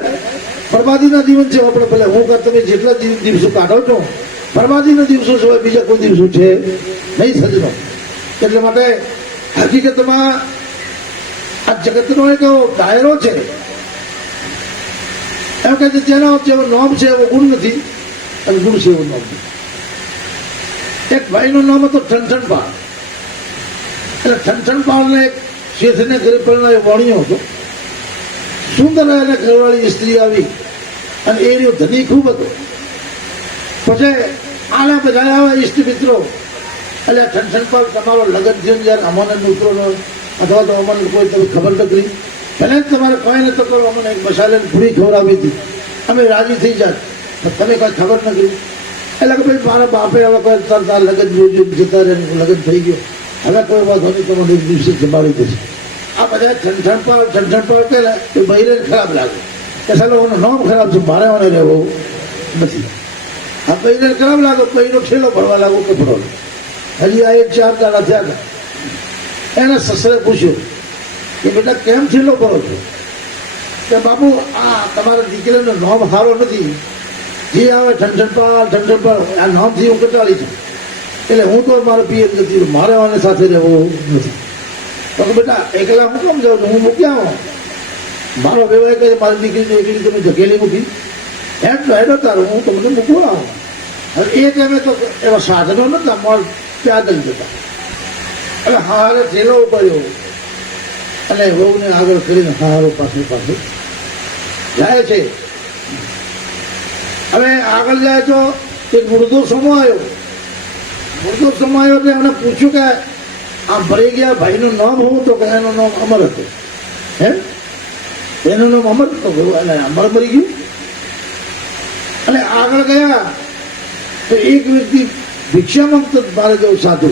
બરબાદીના જીવન છે આપણે ભલે હું કર તમે જેટલા દિવસો કાઢો છો બરબાદીના દિવસો સિવાય બીજા કોઈ દિવસો છે નહીં સજનો એટલે માટે હકીકતમાં આ જગતનો એક એવો દાયરો છે એમ કહે છે જેનો જેવો નોમ છે એવો ગુણ નથી અને ગુણ છે એવો નોમ નથી એક ભાઈનું નામ હતું ઠનઠનપાળ એટલે ઠનઠનપાળને એક શેઠને ઘરે પરણાયો વાણિયો હતો સુંદર એને ઘરવાળી સ્ત્રી આવી અને એ રહ્યો ધની ખૂબ હતો પછી આલા બધા આવ્યા ઈષ્ટ મિત્રો એટલે ઠનઠનપાળ તમારો લગ્ન થયો જ્યારે અમને મિત્રોનો અથવા તો અમને કોઈ તમે ખબર નથી પહેલાં તમારે કોઈ નતો કરો અમને એક મસાલાની પૂરી ખવડાવી હતી અમે રાજી થઈ જાત તમે કોઈ ખબર નથી એટલે કે ભાઈ મારા બાપે હવે કોઈ તાર લગ્ન જોયું જતા રહે લગ્ન થઈ ગયો હવે કોઈ વાંધો નહીં તમને એક દિવસે જમાડી દેશે આ બધા ઠંઠણપાળ કહેલા એ બૈરે ખરાબ લાગે કે ચાલો એનું નામ ખરાબ છે મારે મને રહેવું નથી આ બૈરે ખરાબ લાગે બૈરો છેલ્લો ભરવા લાગો કે ભરો હજી આ 1-4 દાડા થયા એને સસરે પૂછ્યું કે બેટા કેમ છેલ્લો ભરો છો કે બાપુ આ તમારા દીકરીનો નામ સારો નથી જે આવે ઠંઠણપાળ આ નામથી હું કટાળી છું એટલે હું તો મારો પિયર નથી મારે આને સાથે રહેવું નથી તો બેટા એકલા હું કેમ જાઉં છું હું મૂકી આવો મારો વ્યવહાર કહે મારી દીકરીને એકલી તમે ધકેલી મૂકી એમ તો હેડો તારો હું તમને મૂકવા આવું હવે એ ટાઈમે તો એવા સાધનો નતા મોડ પેદલ જતા એટલે હારે થેલો ઉપાડ્યો અને વહુને આગળ કરીને હારો પાછું જાય છે હવે આગળ જાય તો એક મૃદો સમો આવ્યો એટલે એમને પૂછ્યું કે આ ભરી ગયા ભાઈનું નામ હું તો કે એનું નામ અમર હતું એમ એનું નામ અમર હતું અને અમર મરી ગયું અને આગળ ગયા તો એક વ્યક્તિ ભિક્ષા માંગતો મારે જેવું સાધુ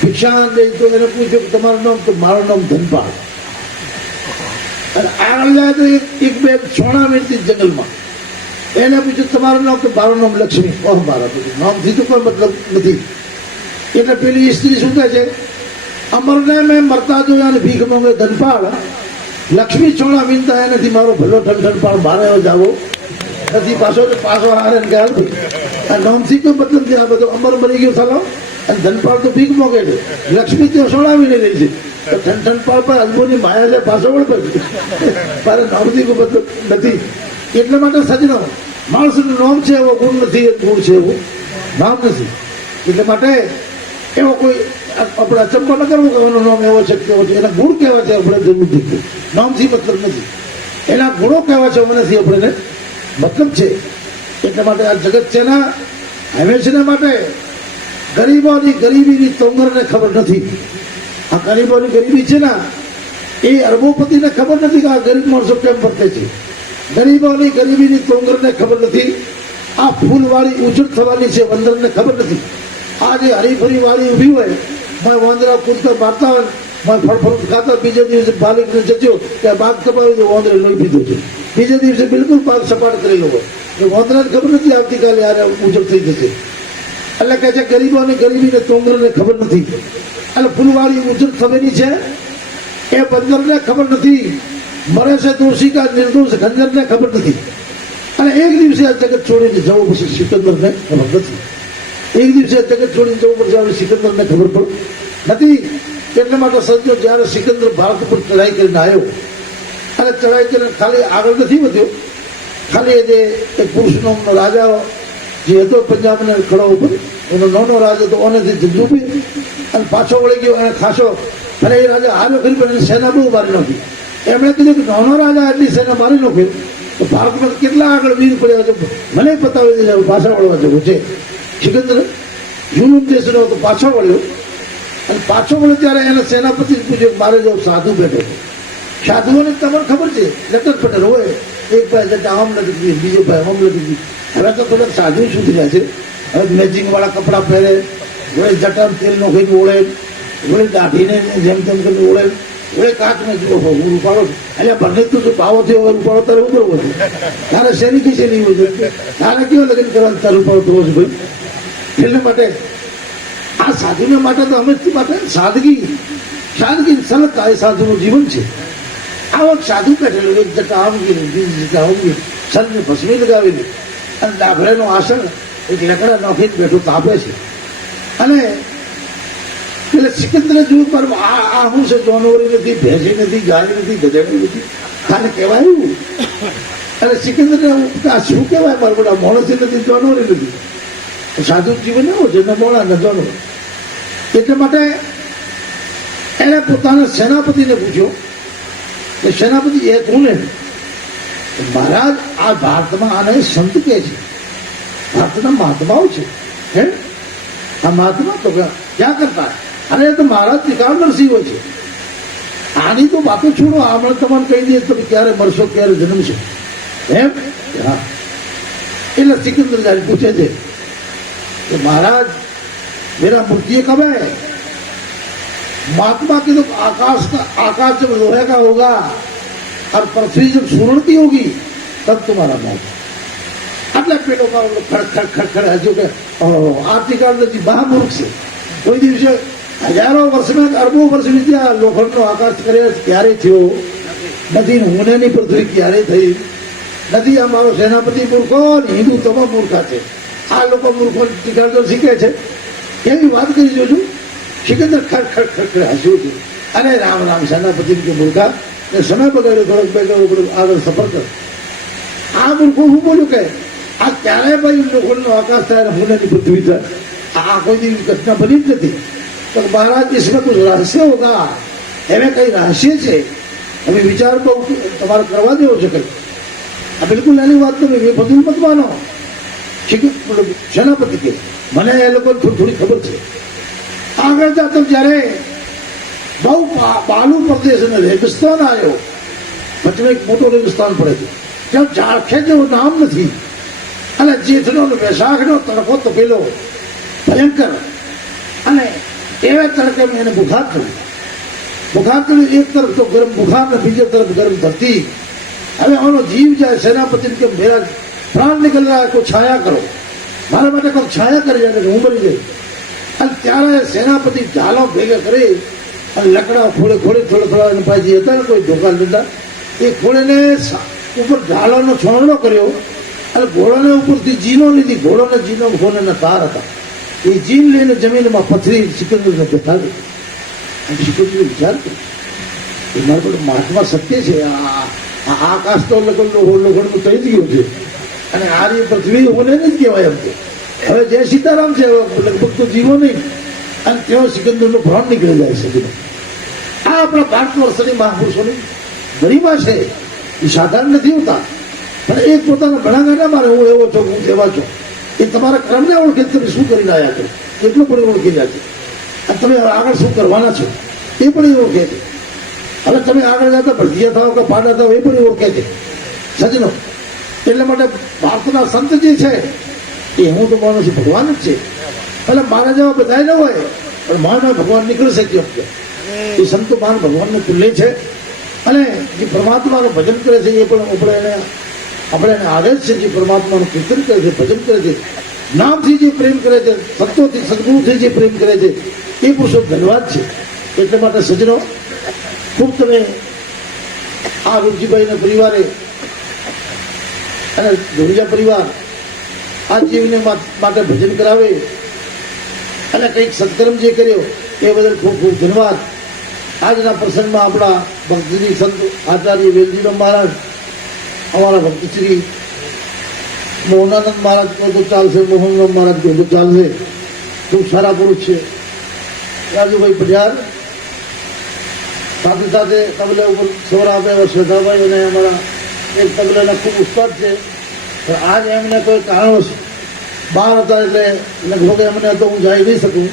ભિક્ષા દઈ તો એને પૂછ્યું કે તમારું નામ તો મારું નામ ધનપાળ અને આગળ જાય તો એક બે સોના મીરતી જંગલમાં એને પૂછ્યું તમારું નામ તો મારું નામ લક્ષ્મી ઓહ મારા બધું નામથી તો કોઈ મતલબ નથી એટલે પેલી સ્ત્રી શું કહે છે અમરને મેં મરતા જોયા અને ભીખ માંગે ધનપાળ લક્ષ્મી છોડા વીનતા એનાથી મારો ભલો ઠનઠનપાળ મારે જાવો નથી પાછો હારે ને ગયા આ નામથી કોઈ મતલબ નથી આ બધું અમર મરી ગયું ચાલો અને ધનપાળ તો ભીખ મોગે છે લક્ષ્મી ત્યાં સોડાવીને રહી છે તો ઠનઠનપાળ પર અજબોની માયા છે પાછો વળ પર મારે નામથી કોઈ મતલબ નથી એટલા માટે સજનો માણસનું નામ છે એવો ગુણ નથી ગુણ છે એવું નામ નથી એટલે માટે એવો કોઈ આપણે અચંબો ન કરવો કે એનું નામ એવો છે કેવો છે. એના ગુણ કેવા છે આપણે જરૂર નથી, નામથી મતલબ નથી. એના ગુણો કેવા છે એનાથી આપણને મતલબ છે. એટલા માટે આ જગત છે ને હંમેશા માટે ગરીબોની ગરીબીની તોંગરને ખબર નથી. આ ગરીબોની ગરીબી છે ને એ અરબોપતિને ખબર નથી કે આ ગરીબ માણસો કેમ વર્તે છે. ગરીબોની ગરીબીની તોંગરને ખબર નથી. આ ફૂલવાળી ઉજળ થવાની છે વંદરને ખબર નથી. આ જે હરીફરી વાળી ઊભી હોય, મેં વાંદરા કૂદતા મારતા હોય, મેં ફળફળ ખાતા, બીજા દિવસે બાલિકને જજો કે બાગ કપાવી તો વાંદરે લોહી પીધો છે. બીજા દિવસે બિલકુલ બાગ સપાટ કરેલો હોય. વાંદરાને ખબર નથી આવતીકાલે યાર ઉજળ થઈ જશે. એટલે કહે છે ગરીબોની ગરીબીને તોંગરને ખબર નથી. એટલે ફૂલવાળી ઉજળ થવાની છે એ બંદરને ખબર નથી. મરે છે દોષી કા નિર્દોષ ખંજરને ખબર નથી. અને એક દિવસે આ જગત છોડીને જવું પછી સિકંદરને ખબર નથી. એક દિવસે આ જગત છોડીને જવું પડશે, હવે સિકંદરને ખબર પણ નથી. એટલા માટે સંજો જ્યારે સિકંદર ભારત ઉપર ચડાઈ કરીને આવ્યો અને ચડાઈ કરીને ખાલી આગળ નથી વધ્યો, ખાલી જે એક પુરુષનો રાજા જે હતો પંજાબને ખડો ઉપર, એનો નાનો રાજા હતો, ઓનેથી જંજુબી અને પાછો વળી ગયો એને ખાસો. અને એ રાજા હાર્યો કરી પણ સેના બહુ મારી નાખી. એમણે કીધું કે નાનો રાજા એટલી સેના મારી નાખ્યો તો ભારતમાં કેટલા આગળ વીર પડ્યા છે મને બતાવી દે, પાછા વળવા જવું છે. સિકંદર યુનુમ દેશનો હતો, પાછો વળ્યો. અને પાછો વળ્યો ત્યારે એને સેનાપતિ પૂછ્યું મારે જો સાધુ બેઠો. સાધુઓને તમને ખબર છે લટર પટર હોય, એક ભાઈ જતા આમ લટકી, બીજો ભાઈ આમ લટકી. હવે તો થોડાક સાધુ શું થઈ જાય છે, હવે મેચિંગ વાળા કપડાં પહેરે, વળે જટામ તેલ નોખીને ઓળે, વળે દાઢીને જેમ તેમ કરીને ઓળે, વળે કાચને જુઓ હું ઉપાડો છું. એટલે બંને તો જો ભાવો થયો હવે ઉપાડો તારે ઉભરવો છે. તારે શેની કઈ શેની હોય છે, તારે કેવો લગ્ન કરવાનું તારે ઉપાડો કરવો છે ભાઈ. એટલે માટે આ સાધુને માટે તો હંમેશથી માટે સાદગી સરળતા એ સાધુનું જીવન છે. આવો સાધુ બેઠેલો એક જટા આમ ગઈ, બીજી જટા આમ ગઈ, શરીરને ભસ્મી લગાવીને અને ડાભરેનું આસન એક લકડા નોખીને બેઠું તાપે છે. અને એટલે સિકંદરે જોયું પર આ શું છે, જાનવરી નથી, ભેંસી નથી, ગાય નથી, ગધેડી નથી, ખાલી કહેવાયું. અને સિકંદરને આ શું કહેવાય મારે બધા માણસી નથી, જાનવરી નથી. સાધુ જીવન એવો છે ને મોડા ને જાનવર. એટલા માટે એને પોતાના સેનાપતિને પૂછ્યો કે સેનાપતિ એ કોને? મહારાજ આ ભારતમાં આને સંત કહે છે, ભારતના મહાત્માઓ છે. હે આ મહાત્મા તો ક્યાં કરતા? અને એ તો મહારાજ ત્રિકાળદર્શી હોય છે. આની તો વાતો છોડો, આપણે તમારે કહી દઈએ તમે ક્યારે મરશો, ક્યારે જન્મશો. એમ હા. એટલે સિકંદર જ્યારે પૂછે છે कि महाराज मेरा मूर्ति कब है? महात्मा की तो आकाश जब लोहे का होगा और पृथ्वी जब स्वर्ण की होगी तब तुम्हारा मौत. એટલે પેલો ખડ ખડ ખડ હજુ કે આવતીકાલથી મહામૂર્ખ છે. કોઈ દિવસે હજારો વર્ષમાં અરબો વર્ષ વીત્યા, લોખંડનો આકાશ કરે ક્યારે થયો નથી, હુનેની પૃથ્વી ક્યારે થઈ નથી. આ મારો સેનાપતિ મૂર્ખો, હિન્દુ તમામ મૂર્ખા છે. આ લોકો મૂર્ખો ટીકાળતો શીખે છે. કેવી વાત કરી જોજો. સિકંદર ખડ ખડ ખડ ખડ હસ્યું છે. અને રામ રામ સેનાપતિ કે મૂર્ખા એ સમય બગાડ્યો, થોડોક બેઠો આગળ સફર કર. આ મૂર્ખો હું બોલ્યું કે આ ક્યારે ભાઈ લોખંડનો આકાશ થાય, હુનેની પૃથ્વી થાય, આ કોઈ દિવસ ઘટના બની જ નથી. તો મહારાજ इसमें कुछ रहस्य होगा, એમાં કઈ રહસ્ય છે, હવે વિચાર બહુ તમારે કરવા દેવો છે કઈ. આ બિલકુલ નાની વાત તમે એ બધું મત માનો. સેનાપતિ કે મને એ લોકો થોડી ખબર છે. આગળ જતા જ્યારે બહુ બાલુ પ્રદેશ અને રેગિસ્તાન આવ્યો, વચમાં એક મોટો રેગિસ્તાન પડે છે, જ્યાં ઝાડખે જેવું નામ નથી. અને જેઠનો વૈશાખનો તડકો તપેલો ભયંકર, અને એવા તડકે મેં એને બુખાર થયું. બુખાર થયું, એક તરફ તો ગરમ બુખાર ને બીજી તરફ ગરમ ધરતી. હવે આનો જીવ જાય સેનાપતિ કે મેરા પ્રાણ નીકળ રહ્યા હે, કોઈ છાયા કરો, મારા માટે કોઈ છાયા કરી જાય કે હું મરી જાય. અને ત્યારે સેનાપતિ ઢાલો ભેગા કરી અને લકડા ખોળે ખોળે થોડા થોડા એને પાછી હતા ને કોઈ ઢોકા લીધા, એ ખોળેને ઉપર ઢાલોનો છોણનો કર્યો અને ઘોડાને ઉપરથી જીનો લીધી. ઘોડોને જીનો ઘોડાના તાર હતા, એ જીન લઈને જમીનમાં પથરી સિકંદરને બેઠાડી. અને સિકંદર વિચાર કર્યો એ મારા બધું મહાત્મા સત્ય છે. આ આકાશ તો લોખંડનું થઈ જ ગયું છે, અને આર્ય પૃથ્વી હોને જ કહેવાય એમ તો. હવે જય સીતારામ છે, લગભગ તો જીવો નહીં. અને ત્યાં સિકંદરનું પ્રાણ નીકળી જાય છે. આ આપણા ભારત વર્ષની મહાપુરુષોની ગરિમા છે. એ સાધારણ નથી હોતા, પણ એક પોતાના ભણાગા ના મારે હું એવો છું, હું તેવા છું. એ તમારા કર્મને ઓળખે તમે શું કરી રહ્યા છો એટલું પણ ઓળખી જાય છે. અને તમે આગળ શું કરવાના છો એ પણ એ ઓળખે છે. હવે તમે આગળ જતા ભરતીયા થાવ કે પાડા થાવ એ પણ એ ઓળખે છે સજનો. એટલા માટે ભારતના સંત જે છે એ હું તો માનું છું ભગવાન જ છે. એટલે મારા જેવા બધા ન હોય, પણ માનવ ભગવાન નીકળી શકે છે. એ સંતો માન ભગવાનનું તુલ્ય છે. અને જે પરમાત્માનું ભજન કરે છે એ પણ આપણે એને આદેશ છે. જે પરમાત્માનું કીર્તન કરે છે, ભજન કરે છે, નામથી જે પ્રેમ કરે છે, સંતોથી સદગુરુથી જે પ્રેમ કરે છે, એ પુરુષો ધન્યવાદ છે. એટલા માટે સજનો ખૂબ તમે આ રૂપજીભાઈના પરિવારે અને ધોળિયા પરિવાર આ જીવને માટે ભજન કરાવે અને કંઈક સત્કર્મ જે કર્યો એ બદલ ખૂબ ખૂબ ધન્યવાદ. આજના પ્રસંગમાં આપણા ભક્તિશ્રી સંત આચાર્ય વેલજીરામ મહારાજ, અમારા ભક્તિશ્રી મોહનાનંદ મહારાજ કહો તો ચાલશે, મોહનરામ મહારાજ કહો તો ચાલશે. ખૂબ સારા પુરુષ છે. રાજુભાઈ પઢિયાર સાથે સાથે તબલા ઉપર સૌરા આપે એવા શ્રદ્ધાભાઈ અને અમારા એક તબલાના ખૂબ ઉસ્તાદ છે. પણ આજ એમને કોઈ કારણોસર બહાર હતા એટલે લગભગ એમને તો હું જઈ નહીં શકું,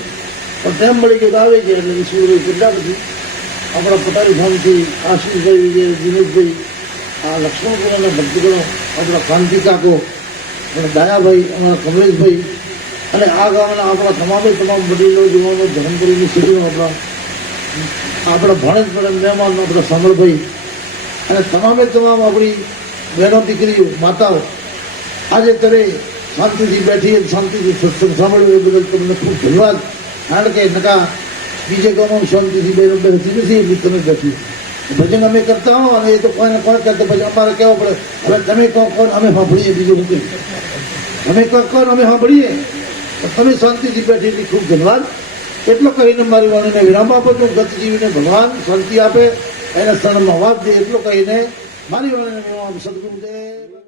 પણ ટેમ મળી ગયો તો આવી ગયા. એટલે વિશ્વભાઈ કેટલા પછી આપણા પટારી ધામથી આશીષભાઈ, દિનેશભાઈ, આ લક્ષ્મણપુરાના ભક્તિગણો, આપણા કાંતિ કાકો, આપણા દાયાભાઈ, અમારા કમલેશભાઈ અને આ ગામના આપણા તમામ વડીલો, યુવાનો, ધર્મપુરીની સીડીઓ, આપણા ભણેજ પડે મહેમાન, આપણા સામળભાઈ અને તમામ આપણી બહેનો, દીકરીઓ, માતાઓ આજે તમે શાંતિથી બેઠી શાંતિથી સત્સંગ સાંભળ્યો એ બદલ તમને ખૂબ ધન્યવાદ. કારણ કે નકા બીજે ગામમાં શાંતિથી બેનો બેઠી નથી એટલી તમે બેઠી. ભજન અમે કરતા હો અને એ તો કોઈને કોઈ કરતા પછી અમારે કહેવું પડે હવે તમે કહો કોણ અમે સાંભળીએ, બીજું મૂકી અમે કોણ અમે સાંભળીએ. તમે શાંતિથી બેઠી એટલી ખૂબ ધન્યવાદ. એટલો કહીને મારી વાણીને વિરામ આપો તો ગતજીવીને ભગવાન શાંતિ આપે, એના શરણમાં વાત દે એટલો કહીને મારી વાણીને વિરામ આપો. સદગુરુદેવ.